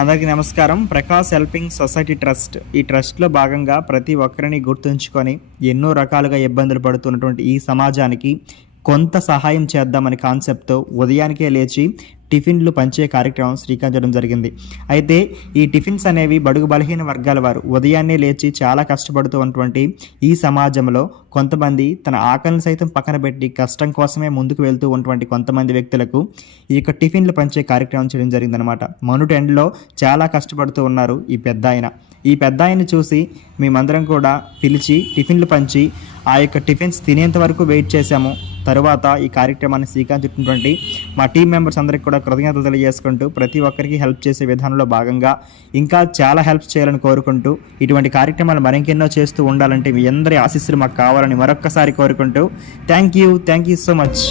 అందరికీ నమస్కారం. Prakash helping society trust ఈ ట్రస్ట్లో భాగంగా ప్రతి ఒక్కరిని గుర్తుంచుకొని ఎన్నో రకాలుగా ఇబ్బందులు పడుతున్నటువంటి ఈ సమాజానికి కొంత సహాయం చేద్దామనే కాన్సెప్ట్తో ఉదయానికే లేచి టిఫిన్లు పంచే కార్యక్రమం శ్రీకారం జరిగింది. అయితే ఈ టిఫిన్స్ అనేవి బడుగు బలహీన వర్గాల వారు ఉదయాన్నే లేచి చాలా కష్టపడుతూ ఉన్నటువంటి ఈ సమాజంలో కొంతమంది తన ఆకలిని సైతం పక్కన పెట్టి కష్టం కోసమే ముందుకు వెళ్తూ ఉన్నటువంటి కొంతమంది వ్యక్తులకు ఈ యొక్క టిఫిన్లు పంచే కార్యక్రమం చేయడం జరిగిందనమాట. మనుట ఎండ్లో చాలా కష్టపడుతూ ఉన్నారు ఈ పెద్ద ఆయన్ని చూసి మేమందరం కూడా పిలిచి టిఫిన్లు పంచి ఆ యొక్క టిఫిన్స్ తినేంత వరకు వెయిట్ చేశాము. తరువాత ఈ కార్యక్రమాన్ని శ్రీకాంచుతున్నటువంటి మా టీం మెంబర్స్ అందరికీ కూడా కృతజ్ఞతలు తెలియజేసుకుంటూ ప్రతి ఒక్కరికి హెల్ప్ చేసే విధానంలో భాగంగా ఇంకా చాలా హెల్ప్ చేయాలని కోరుకుంటూ ఇటువంటి కార్యక్రమాలు మరింకెన్నో చేస్తూ ఉండాలంటే మీ అందరి ఆశీస్సులు మాకు కావాలని మరొక్కసారి కోరుకుంటూ థ్యాంక్ యూ సో మచ్.